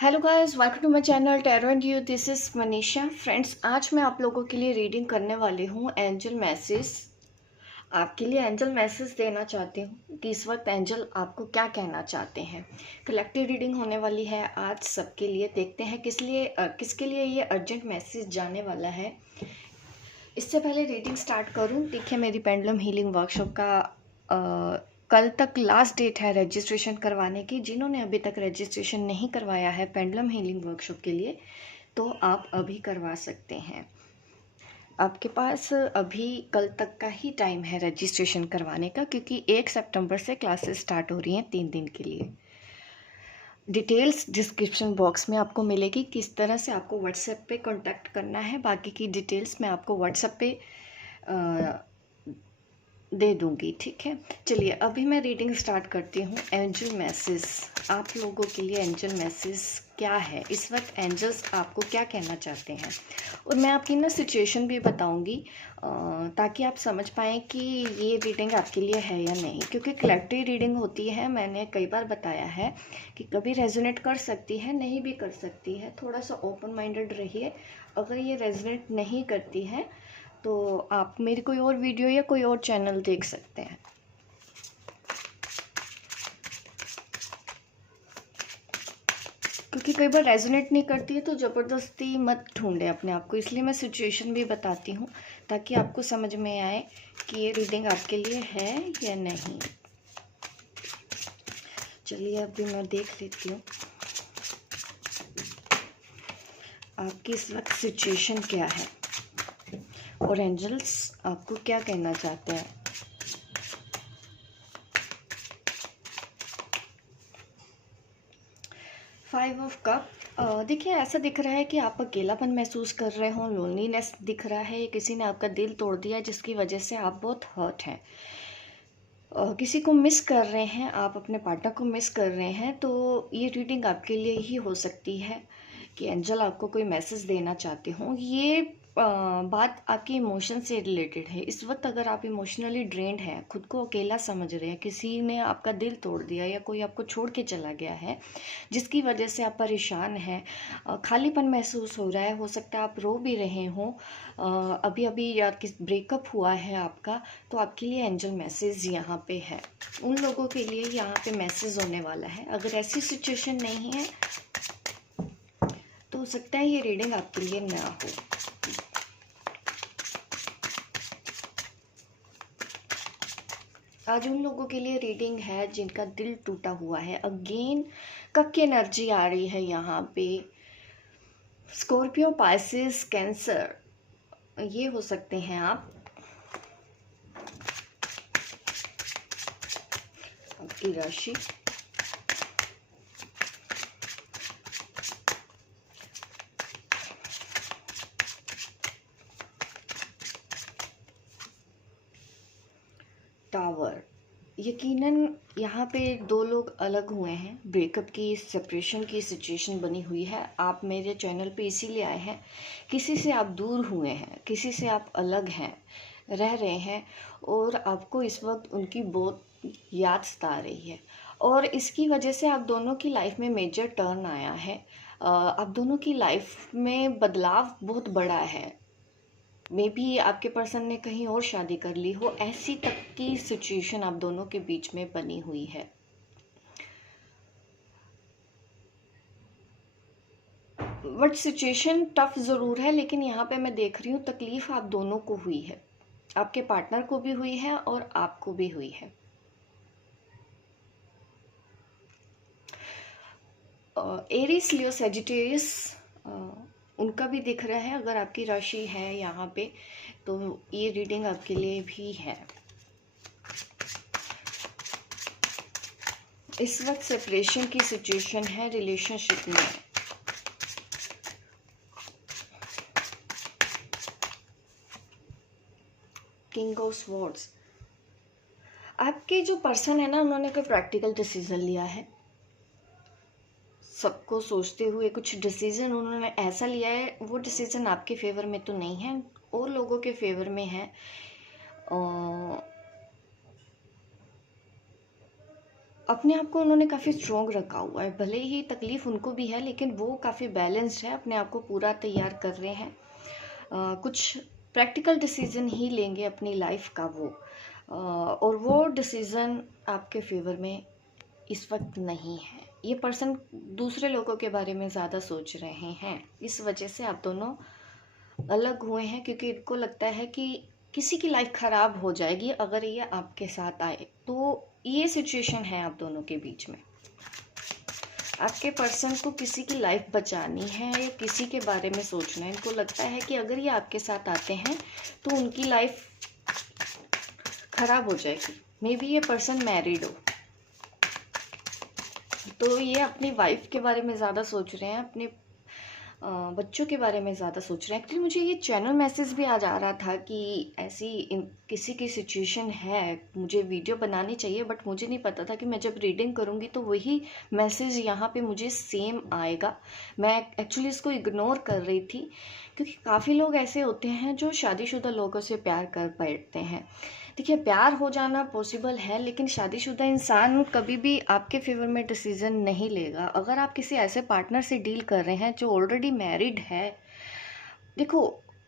Hello guys, welcome to my channel tarot and you. This is Manisha. Friends, आज मैं आप लोगों के लिए रीडिंग करने वाली हूँ एंजल मैसेज। आपके लिए एंजल मैसेज देना चाहती हूँ कि इस वक्त एंजल आपको क्या कहना चाहते हैं। कलेक्टिव रीडिंग होने वाली है आज सबके लिए। देखते हैं किसके लिए ये अर्जेंट मैसेज जाने वाला है। इससे पहले रीडिंग स्टार्ट करूँ, देखिए मेरी पेंडुलम हीलिंग वर्कशॉप का कल तक लास्ट डेट है रजिस्ट्रेशन करवाने की। जिन्होंने अभी तक रजिस्ट्रेशन नहीं करवाया है पेंडुलम हीलिंग वर्कशॉप के लिए, तो आप अभी करवा सकते हैं। आपके पास अभी कल तक का ही टाइम है रजिस्ट्रेशन करवाने का, क्योंकि 1 सितंबर से क्लासेस स्टार्ट हो रही हैं 3 दिन के लिए। डिटेल्स डिस्क्रिप्शन बॉक्स में आपको मिलेगी, किस तरह से आपको व्हाट्सएप पे कांटेक्ट करना है। बाकी की डिटेल्स मैं आपको व्हाट्सएप पे दे दूंगी, ठीक है। चलिए अभी मैं रीडिंग स्टार्ट करती हूँ। एंजल मैसेज आप लोगों के लिए, एंजल मैसेज क्या है इस वक्त, एंजल्स आपको क्या कहना चाहते हैं। और मैं आपकी ना सिचुएशन भी बताऊंगी ताकि आप समझ पाएँ कि ये रीडिंग आपके लिए है या नहीं। क्योंकि कलेक्टिव रीडिंग होती है, मैंने कई बार बताया है कि कभी रेजोनेट कर सकती है, नहीं भी कर सकती है। थोड़ा सा ओपन माइंडेड रहिए। अगर ये रेजोनेट नहीं करती है तो आप मेरी कोई और वीडियो या कोई और चैनल देख सकते हैं। क्योंकि कई बार रेजोनेट नहीं करती है तो ज़बरदस्ती मत ढूंढें अपने आप को। इसलिए मैं सिचुएशन भी बताती हूँ ताकि आपको समझ में आए कि ये रीडिंग आपके लिए है या नहीं। चलिए अभी मैं देख लेती हूँ आपकी इस वक्त सिचुएशन क्या है और एंजल्स आपको क्या कहना चाहते हैं। Five of cup. देखिए ऐसा दिख रहा है कि आप अकेलापन महसूस कर रहे हो, लोनलीनेस दिख रहा है। किसी ने आपका दिल तोड़ दिया जिसकी वजह से आप बहुत हर्ट हैं। किसी को मिस कर रहे हैं, आप अपने पार्टनर को मिस कर रहे हैं। तो ये रीडिंग आपके लिए ही हो सकती है कि एंजल आपको कोई मैसेज देना चाहते हो। ये बात आपके इमोशन से रिलेटेड है। इस वक्त अगर आप इमोशनली ड्रेन्ड हैं, खुद को अकेला समझ रहे हैं, किसी ने आपका दिल तोड़ दिया या कोई आपको छोड़ के चला गया है जिसकी वजह से आप परेशान हैं, खालीपन महसूस हो रहा है। हो सकता है आप रो भी रहे हों, अभी अभी या किस ब्रेकअप हुआ है आपका, तो आपके लिए एंजल मैसेज यहाँ पे है। उन लोगों के लिए यहाँ पे मैसेज होने वाला है। अगर ऐसी सिचुएशन नहीं है तो हो सकता है ये रीडिंग आपके लिए ना हो। आज उन लोगों के लिए रीडिंग है जिनका दिल टूटा हुआ है। अगेन कब की एनर्जी आ रही है यहाँ पे। स्कॉर्पियो, पाइसेस, कैंसर, ये हो सकते हैं आप। आपकी राशि टावर। यकीनन यहाँ पे दो लोग अलग हुए हैं, ब्रेकअप की, सेपरेशन की सिचुएशन बनी हुई है। आप मेरे चैनल पे इसीलिए आए हैं, किसी से आप दूर हुए हैं, किसी से आप अलग हैं, रह रहे हैं और आपको इस वक्त उनकी बहुत याद सता रही है। और इसकी वजह से आप दोनों की लाइफ में मेजर टर्न आया है। आप दोनों की लाइफ में बदलाव बहुत बड़ा है। मे बी आपके पर्सन ने कहीं और शादी कर ली हो, ऐसी तक की सिचुएशन आप दोनों के बीच में बनी हुई है। बट सिचुएशन टफ ज़रूर है, लेकिन यहाँ पे मैं देख रही हूँ तकलीफ़ आप दोनों को हुई है, आपके पार्टनर को भी हुई है और आपको भी हुई है। एरीज, लियो, सेजिटेरियस, उनका भी दिख रहा है। अगर आपकी राशि है यहाँ पे तो ये रीडिंग आपके लिए भी है। इस वक्त सेपरेशन की सिचुएशन है रिलेशनशिप में। King of swords. आपके जो पर्सन है ना, उन्होंने कोई प्रैक्टिकल डिसीजन लिया है, सबको सोचते हुए कुछ डिसीजन उन्होंने ऐसा लिया है। वो डिसीजन आपके फेवर में तो नहीं है, और लोगों के फेवर में है। अपने आप को उन्होंने काफ़ी स्ट्रॉन्ग रखा हुआ है, भले ही तकलीफ़ उनको भी है लेकिन वो काफ़ी बैलेंस्ड है, अपने आप को पूरा तैयार कर रहे हैं। कुछ प्रैक्टिकल डिसीज़न ही लेंगे अपनी लाइफ का वो, और वो डिसीज़न आपके फेवर में इस वक्त नहीं है। ये पर्सन दूसरे लोगों के बारे में ज़्यादा सोच रहे हैं, इस वजह से आप दोनों अलग हुए हैं, क्योंकि इनको लगता है कि किसी की लाइफ ख़राब हो जाएगी अगर ये आपके साथ आए। तो ये सिचुएशन है आप दोनों के बीच में। आपके पर्सन को किसी की लाइफ बचानी है या किसी के बारे में सोचना है। इनको लगता है कि अगर ये आपके साथ आते हैं तो उनकी लाइफ ख़राब हो जाएगी। मे बी ये पर्सन मैरिड हो, तो ये अपनी वाइफ के बारे में ज़्यादा सोच रहे हैं, अपने बच्चों के बारे में ज़्यादा सोच रहे हैं। एक्चुअली मुझे ये चैनल मैसेज भी आज आ रहा था कि ऐसी किसी की सिचुएशन है, मुझे वीडियो बनानी चाहिए, बट मुझे नहीं पता था कि मैं जब रीडिंग करूँगी तो वही मैसेज यहाँ पे मुझे सेम आएगा। मैं एक्चुअली इसको इग्नोर कर रही थी, क्योंकि काफ़ी लोग ऐसे होते हैं जो शादीशुदा लोगों से प्यार कर बैठते हैं। देखिए, प्यार हो जाना पॉसिबल है, लेकिन शादीशुदा इंसान कभी भी आपके फेवर में डिसीज़न नहीं लेगा। अगर आप किसी ऐसे पार्टनर से डील कर रहे हैं जो ऑलरेडी मैरिड है, देखो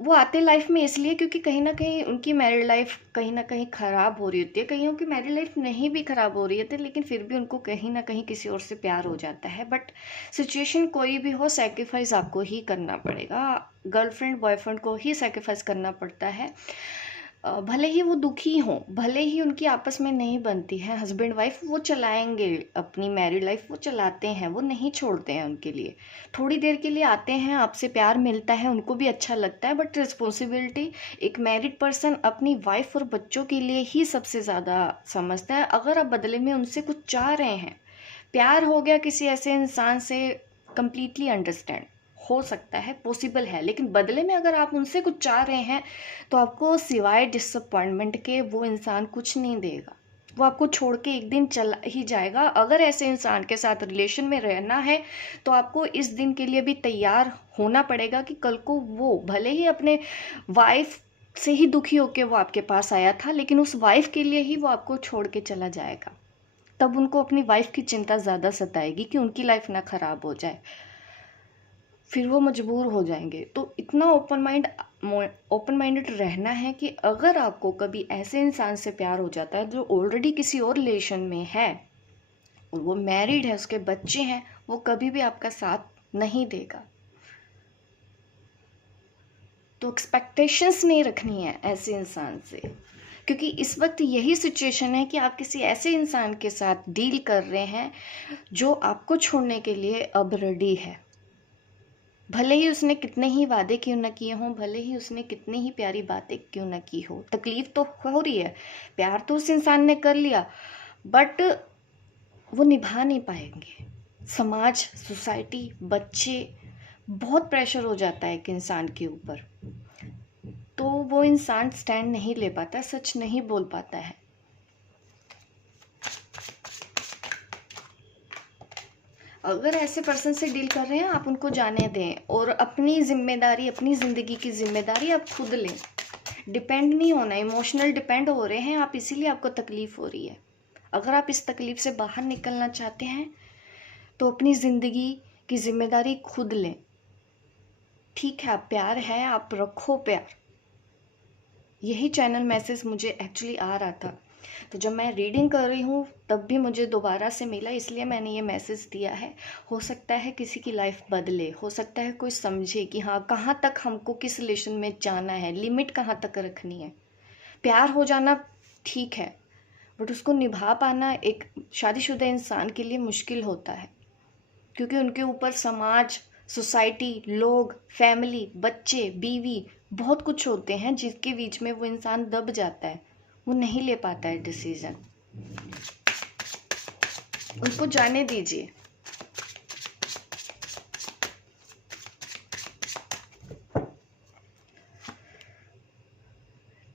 वो आते लाइफ में इसलिए क्योंकि कहीं ना कहीं उनकी मैरिड लाइफ कहीं ना कहीं ख़राब हो रही होती है। कईयों की मैरिड लाइफ नहीं भी ख़राब हो रही होती है, लेकिन फिर भी उनको कहीं ना कहीं किसी और से प्यार हो जाता है। बट सिचुएशन कोई भी हो, सेक्रीफाइस आपको ही करना पड़ेगा। गर्लफ्रेंड बॉयफ्रेंड को ही सेक्रीफाइस करना पड़ता है। भले ही वो दुखी हों, भले ही उनकी आपस में नहीं बनती है, हस्बैंड वाइफ वो चलाएंगे अपनी मैरिड लाइफ, वो चलाते हैं, वो नहीं छोड़ते हैं। उनके लिए थोड़ी देर के लिए आते हैं, आपसे प्यार मिलता है, उनको भी अच्छा लगता है, बट रिस्पॉन्सिबिलिटी एक मैरिड पर्सन अपनी वाइफ और बच्चों के लिए ही सबसे ज़्यादा समझता है। अगर आप बदले में उनसे कुछ चाह रहे हैं, प्यार हो गया किसी ऐसे इंसान से, कंप्लीटली अंडरस्टैंड, हो सकता है, पॉसिबल है, लेकिन बदले में अगर आप उनसे कुछ चाह रहे हैं तो आपको सिवाय डिसअपॉइंटमेंट के वो इंसान कुछ नहीं देगा। वो आपको छोड़ के एक दिन चला ही जाएगा। अगर ऐसे इंसान के साथ रिलेशन में रहना है तो आपको इस दिन के लिए भी तैयार होना पड़ेगा कि कल को वो भले ही अपने वाइफ से ही दुखी होकर वो आपके पास आया था, लेकिन उस वाइफ के लिए ही वो आपको छोड़ के चला जाएगा। तब उनको अपनी वाइफ की चिंता ज़्यादा सताएगी कि उनकी लाइफ ना ख़राब हो जाए, फिर वो मजबूर हो जाएंगे। तो इतना ओपन माइंडेड रहना है कि अगर आपको कभी ऐसे इंसान से प्यार हो जाता है जो ऑलरेडी किसी और रिलेशन में है और वो मैरिड है, उसके बच्चे हैं, वो कभी भी आपका साथ नहीं देगा। तो एक्सपेक्टेशंस नहीं रखनी है ऐसे इंसान से, क्योंकि इस वक्त यही सिचुएशन है कि आप किसी ऐसे इंसान के साथ डील कर रहे हैं जो आपको छोड़ने के लिए अब रेडी है। भले ही उसने कितने ही वादे क्यों न किए हों, भले ही उसने कितनी ही प्यारी बातें क्यों न की हो, तकलीफ तो हो रही है, प्यार तो उस इंसान ने कर लिया, बट वो निभा नहीं पाएंगे। समाज, सोसाइटी, बच्चे, बहुत प्रेशर हो जाता है एक इंसान के ऊपर, तो वो इंसान स्टैंड नहीं ले पाता, सच नहीं बोल पाता है। अगर ऐसे पर्सन से डील कर रहे हैं, आप उनको जाने दें और अपनी जिम्मेदारी, अपनी ज़िंदगी की जिम्मेदारी आप खुद लें। डिपेंड नहीं होना, इमोशनल डिपेंड हो रहे हैं आप, इसीलिए आपको तकलीफ़ हो रही है। अगर आप इस तकलीफ़ से बाहर निकलना चाहते हैं तो अपनी ज़िंदगी की जिम्मेदारी खुद लें। ठीक है, आप प्यार है, आप रखो प्यार। यही चैनल मैसेज मुझे एक्चुअली आ रहा था, तो जब मैं रीडिंग कर रही हूँ तब भी मुझे दोबारा से मिला, इसलिए मैंने ये मैसेज दिया है। हो सकता है किसी की लाइफ बदले, हो सकता है कोई समझे कि हाँ कहाँ तक हमको किस रिलेशन में जाना है, लिमिट कहाँ तक रखनी है। प्यार हो जाना ठीक है, बट उसको निभा पाना एक शादीशुदा इंसान के लिए मुश्किल होता है, क्योंकि उनके ऊपर समाज, सोसाइटी, लोग, फैमिली, बच्चे, बीवी, बहुत कुछ होते हैं जिसके बीच में वो इंसान दब जाता है, वो नहीं ले पाता है डिसीजन। उनको जाने दीजिए।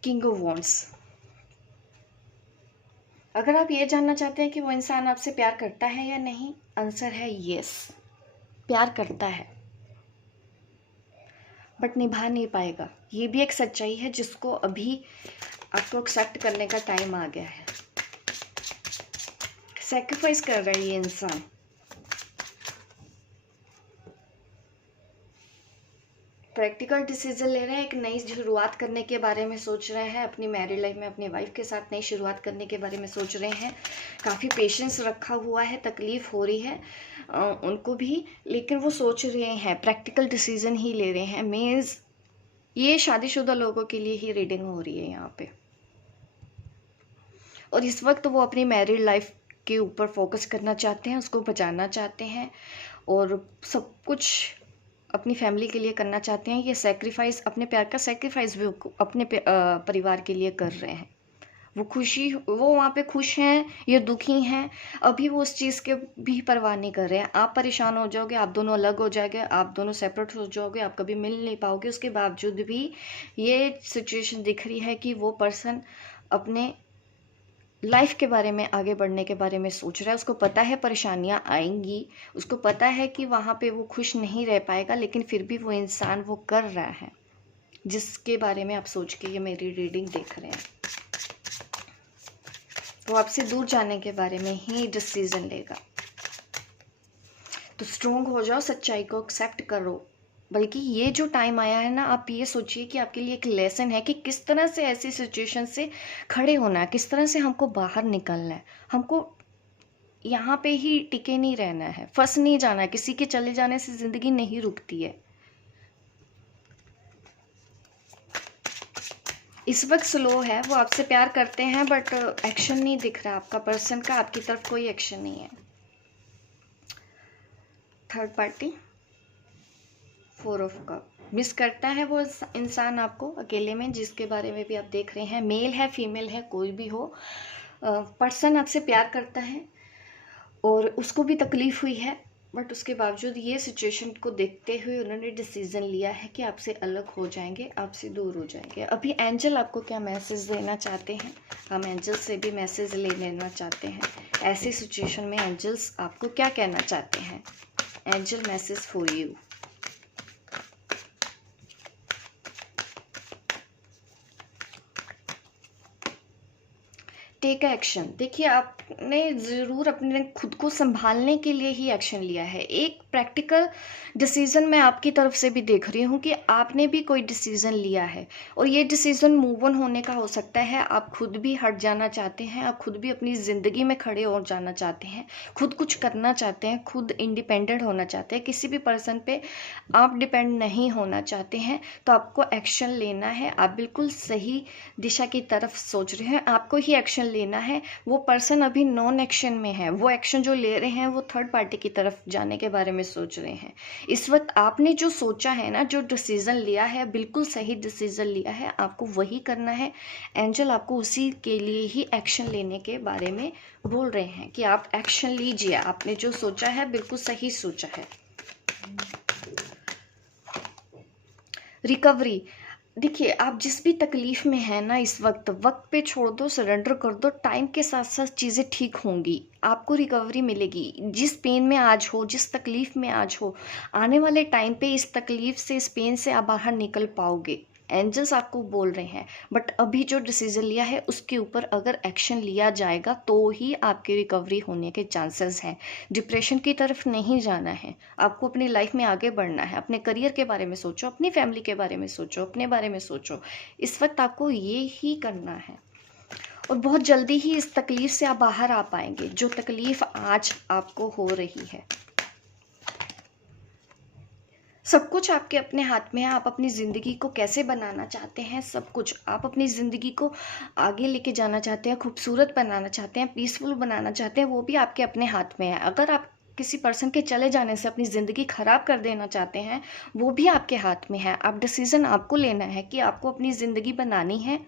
King of wands. अगर आप ये जानना चाहते हैं कि वो इंसान आपसे प्यार करता है या नहीं, आंसर है यस, प्यार करता है, बट निभा नहीं पाएगा। ये भी एक सच्चाई है जिसको अभी आपको एक्सेप्ट करने का टाइम आ गया है। सैक्रिफाइस कर रहा है ये इंसान। प्रैक्टिकल डिसीजन ले रहे हैं, एक नई शुरुआत करने के बारे में सोच रहे हैं, अपनी मैरिड लाइफ में अपनी वाइफ के साथ नई शुरुआत करने के बारे में सोच रहे हैं। काफ़ी पेशेंस रखा हुआ है, तकलीफ हो रही है उनको भी, लेकिन वो सोच रहे हैं, प्रैक्टिकल डिसीजन ही ले रहे हैं। मीन्स ये शादीशुदा लोगों के लिए ही रीडिंग हो रही है यहाँ पे। और इस वक्त वो अपनी मैरिड लाइफ के ऊपर फोकस करना चाहते हैं, उसको बचाना चाहते हैं और सब कुछ अपनी फैमिली के लिए करना चाहते हैं। ये सेक्रीफाइस, अपने प्यार का सेक्रीफाइस भी अपने परिवार के लिए कर रहे हैं। वो वहाँ पे खुश हैं या दुखी हैं, अभी वो उस चीज़ के भी परवाह नहीं कर रहे हैं। आप परेशान हो जाओगे, आप दोनों अलग हो जाओगे, आप दोनों सेपरेट हो जाओगे, आप कभी मिल नहीं पाओगे, उसके बावजूद भी ये सिचुएशन दिख रही है कि वो पर्सन अपने लाइफ के बारे में, आगे बढ़ने के बारे में सोच रहा है। उसको पता है परेशानियां आएंगी, उसको पता है कि वहाँ पे वो खुश नहीं रह पाएगा, लेकिन फिर भी वो इंसान वो कर रहा है जिसके बारे में आप सोच के ये मेरी रीडिंग देख रहे हैं। वो आपसे दूर जाने के बारे में ही डिसीजन लेगा। तो स्ट्रोंग हो जाओ, सच्चाई को एक्सेप्ट करो। बल्कि ये जो टाइम आया है ना, आप ये सोचिए कि आपके लिए एक लेसन है कि किस तरह से ऐसी सिचुएशन से खड़े होना है, किस तरह से हमको बाहर निकलना है। हमको यहाँ पे ही टिके नहीं रहना है, फंस नहीं जाना है। किसी के चले जाने से ज़िंदगी नहीं रुकती है। इस वक्त स्लो है, वो आपसे प्यार करते हैं बट एक्शन नहीं दिख रहा आपका पर्सन का, आपकी तरफ कोई एक्शन नहीं है। Third party, 4 of cup, miss करता है वो इंसान आपको अकेले में, जिसके बारे में भी आप देख रहे हैं। मेल है, फीमेल है, कोई भी हो, पर्सन आपसे प्यार करता है और उसको भी तकलीफ हुई है, बट उसके बावजूद ये सिचुएशन को देखते हुए उन्होंने डिसीजन लिया है कि आपसे अलग हो जाएंगे, आपसे दूर हो जाएंगे। अभी एंजल आपको क्या मैसेज देना चाहते हैं, हम एंजल से भी मैसेज ले लेना चाहते हैं। ऐसी सिचुएशन में एंजल्स आपको क्या कहना चाहते हैं? Angel message for you. Take action. देखिए, आपने ज़रूर अपने खुद को संभालने के लिए ही एक्शन लिया है। एक प्रैक्टिकल डिसीज़न मैं आपकी तरफ से भी देख रही हूँ कि आपने भी कोई डिसीज़न लिया है और ये डिसीज़न मूव ऑन होने का हो सकता है। आप खुद भी हट जाना चाहते हैं, आप खुद भी अपनी ज़िंदगी में खड़े हो जाना चाहते हैं, खुद कुछ करना चाहते हैं, खुद इंडिपेंडेंट होना चाहते हैं, किसी भी पर्सन पे आप डिपेंड नहीं होना चाहते हैं। तो आपको एक्शन लेना है। आप बिल्कुल सही दिशा की तरफ सोच रहे हैं, आपको ही एक्शन लेना है। वो पर्सन अभी नॉन एक्शन में है, वो एक्शन जो ले रहे हैं वो थर्ड पार्टी की तरफ जाने के बारे में सोच रहे हैं। इस वक्त आपने जो सोचा है ना, जो डिसीजन लिया है, बिल्कुल सही डिसीजन लिया है, आपको वही करना है। एंजल आपको उसी के लिए ही एक्शन लेने के बारे में बोल रहे हैं कि आप एक्शन लीजिए। आपने जो सोचा है बिल्कुल सही सोचा है। रिकवरी। देखिए, आप जिस भी तकलीफ में हैं ना इस वक्त पे छोड़ दो, सरेंडर कर दो। टाइम के साथ साथ चीज़ें ठीक होंगी, आपको रिकवरी मिलेगी। जिस पेन में आज हो, जिस तकलीफ में आज हो, आने वाले टाइम पे इस तकलीफ से, इस पेन से आप बाहर निकल पाओगे। एंजल्स आपको बोल रहे हैं। बट अभी जो डिसीजन लिया है उसके ऊपर अगर एक्शन लिया जाएगा तो ही आपकी रिकवरी होने के चांसेस हैं। डिप्रेशन की तरफ नहीं जाना है, आपको अपनी लाइफ में आगे बढ़ना है। अपने करियर के बारे में सोचो, अपनी फैमिली के बारे में सोचो, अपने बारे में सोचो। इस वक्त आपको ये ही करना है और बहुत जल्दी ही इस तकलीफ से आप बाहर आ पाएंगे, जो तकलीफ आज आपको हो रही है। सब कुछ आपके अपने हाथ में है। आप अपनी ज़िंदगी को कैसे बनाना चाहते हैं, सब कुछ। आप अपनी ज़िंदगी को आगे लेके जाना चाहते हैं, खूबसूरत बनाना चाहते हैं, पीसफुल बनाना चाहते हैं, वो भी आपके अपने हाथ में है। अगर आप किसी पर्सन के चले जाने से अपनी ज़िंदगी ख़राब कर देना चाहते हैं, वो भी आपके हाथ में है। आप डिसीज़न आपको लेना है कि आपको अपनी ज़िंदगी बनानी है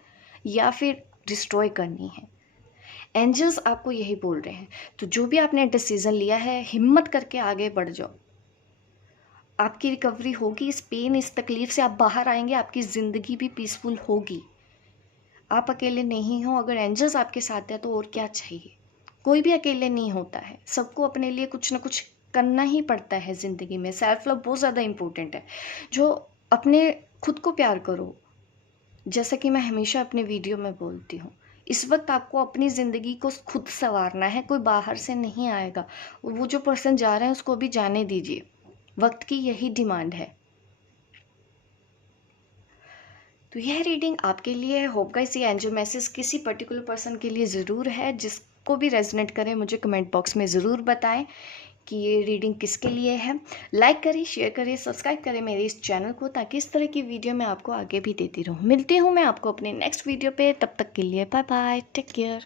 या फिर डिस्ट्रॉय करनी है। एंजल्स आपको यही बोल रहे हैं। तो जो भी आपने डिसीज़न लिया है, हिम्मत करके आगे बढ़ जाओ। आपकी रिकवरी होगी, इस पेन, इस तकलीफ से आप बाहर आएंगे, आपकी ज़िंदगी भी पीसफुल होगी। आप अकेले नहीं हो। अगर एंजल्स आपके साथ है तो और क्या चाहिए। कोई भी अकेले नहीं होता है, सबको अपने लिए कुछ ना कुछ करना ही पड़ता है ज़िंदगी में। सेल्फ लव बहुत ज़्यादा इम्पोर्टेंट है। जो अपने खुद को प्यार करो, जैसा कि मैं हमेशा अपने वीडियो में बोलती हूँ इस वक्त आपको अपनी ज़िंदगी को खुद संवारना है, कोई बाहर से नहीं आएगा। वो जो पर्सन जा रहे हैं उसको भी जाने दीजिए, वक्त की यही डिमांड है। तो यह रीडिंग आपके लिए है। होप गाइस ये एंजल मैसेज किसी पर्टिकुलर पर्सन के लिए ज़रूर है। जिसको भी रेजोनेट करे मुझे कमेंट बॉक्स में ज़रूर बताएं कि ये रीडिंग किसके लिए है। लाइक करें, शेयर करें, सब्सक्राइब करें मेरे इस चैनल को, ताकि इस तरह की वीडियो मैं आपको आगे भी देती रहूँ। मिलती हूँ मैं आपको अपने नेक्स्ट वीडियो पे, तब तक के लिए बाय बाय, टेक केयर।